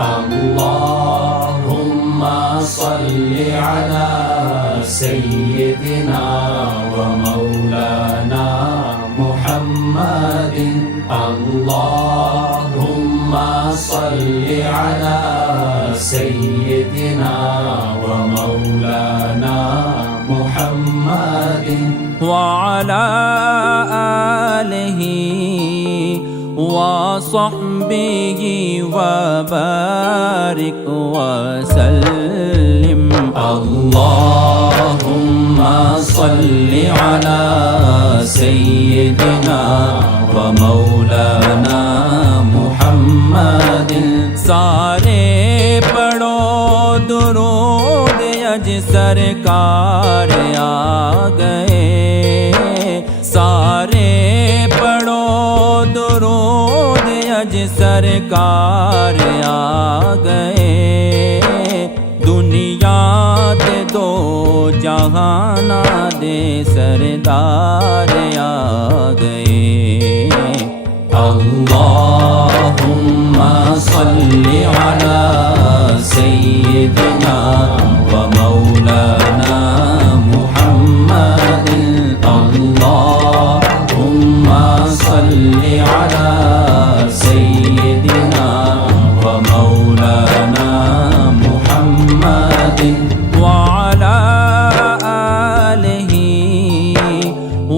اللهم صل على سيدنا ومولانا محمد. اللهم صل على سيدنا ومولانا محمد وعلى آله وصحبه وبارك وسلم. اللهم صل على سيدنا ومولانا محمد. सारे पढ़ो दुरूद अज सरकार आ गए, सारे पढ़ो दुरूद अज सरकार आ गए। दुनिया ते दो जहाना दे सरदार आ गए। अल्लाहुम्मा सल्लि अला सय्यिदिना व मौलाना मुहम्मद। अल्लाहुम्मा सल्लि अला सय्यिदिना व मौलाना मुहम्मद वअला आलिहि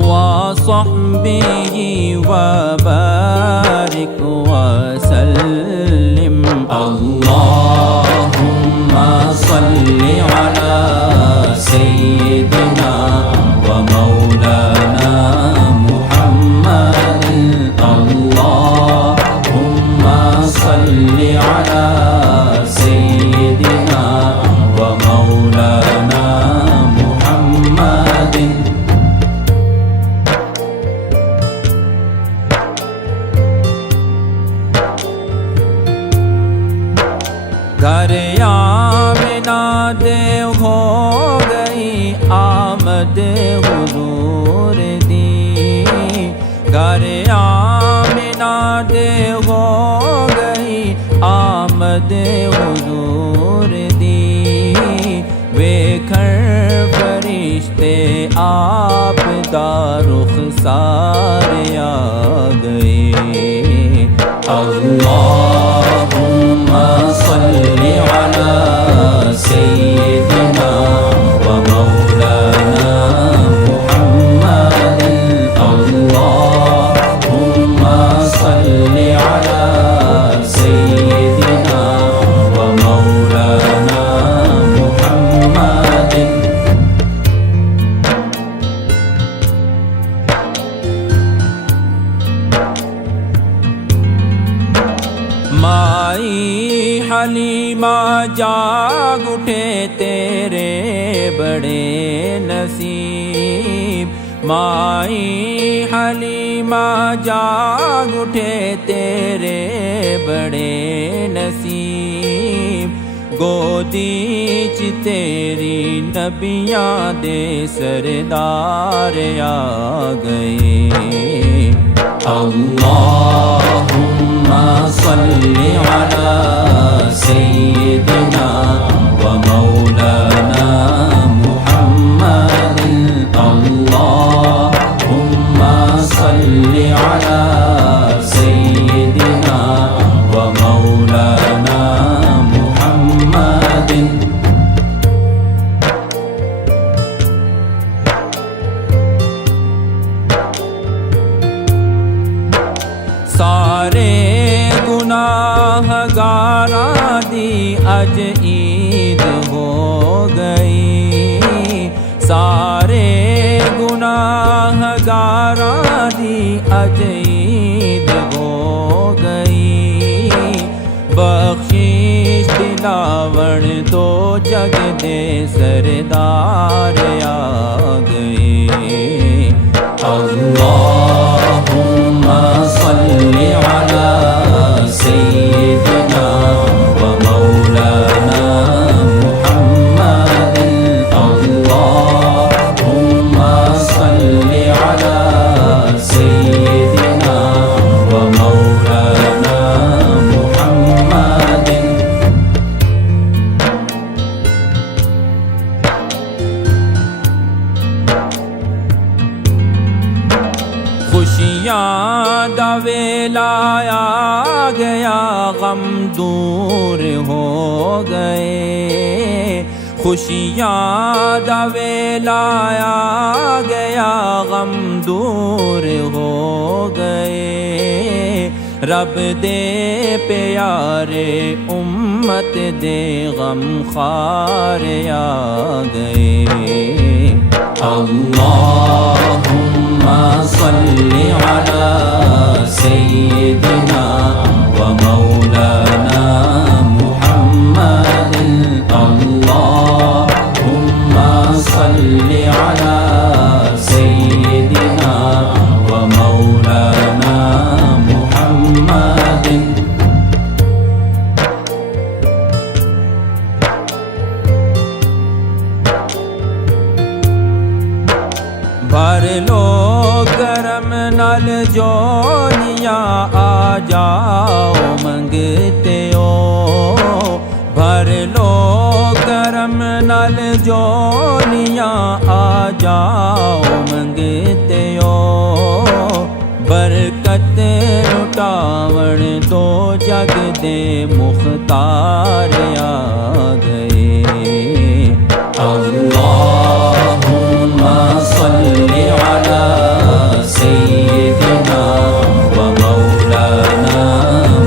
वसहबिहि वबारिक वसल्लिम। अल्लाहुम्मा सल्लि अला सय्यिदिना व मौलाना मुहम्मद। अल्लाहुम्मा सल्लि अला सय्यिदिना व मौलाना मुहम्मद। घर आमिना देव हो गई आमद हुजूर दी, घर आमिना देव हो गई आमद हुजूर दी। वेखर फरिश्ते आप दा रुखसार आ गए। अल्लाहुम्मा सल्लि अला सय्यिदिना व मौलाना मुहम्मद। अल्लाहुम्मा सल्लि अला सय्यिदिना व मौलाना मुहम्मद। माई हलीमा जाग उठे तेरे बड़े नसीब, माई हलीमा जाग उठे तेरे बड़े नसीब। गोदी च तेरी नबियां दे सरदार आ गए। अल्लाहुम्मा सल्लि अला सय्यिदिना व मौलाना मुहम्मद। अल्लाहुम्मा सल्लि अला सय्यिदिना व मौलाना मुहम्मद। सारे गुनाहगारा दी अज ईद हो गई, सारे गुनाहगारा दी अज ईद हो गई। बख्शिश दिलावण दो जग दे सरदार आ गए। अल्लाहुम्मा सल्लि अला सय्यिदिना व मौलाना मुहम्मद। अल्लाहुम्मा सल्लि अला सय्यिदिना व मौलाना मुहम्मद। गया, गम दूर हो गए। खुशियाँ दा वेला आ गया, गम दूर हो गए। रब दे प्यारे उम्मत दे गम खार आ गए। अल्लाहुम्मा सल्लि अला सय्यिदिना व मौलाना मुहम्मदिन। अल्लाहुम्मा सल्लि अला सय्यिदिना व मौलाना मुहम्मदिन। भर लो करम नल जोनियाँ, आ जाओ मंगते हो। भर लो करम नल जोनियाँ, आ जाओ मंगते हो। बरकत लुटावण दो जग दे मुख्तार आ गए। अल्लाहुम्मा सल्लि अला सय्यिदिना व मौलाना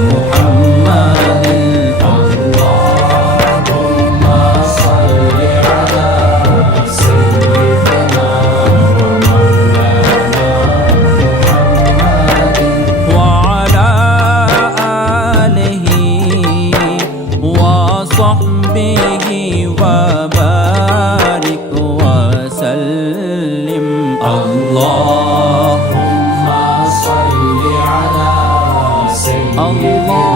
मुहम्मदिन। अल्लाहुम्मा सल्लि अला सय्यिदिना व मौलाना मुहम्मदिन। व अला आलिहि व सहबिहि व बारिक व सल्लिम। अल्लाहुम्मा सल्लि अला सय्यिदिना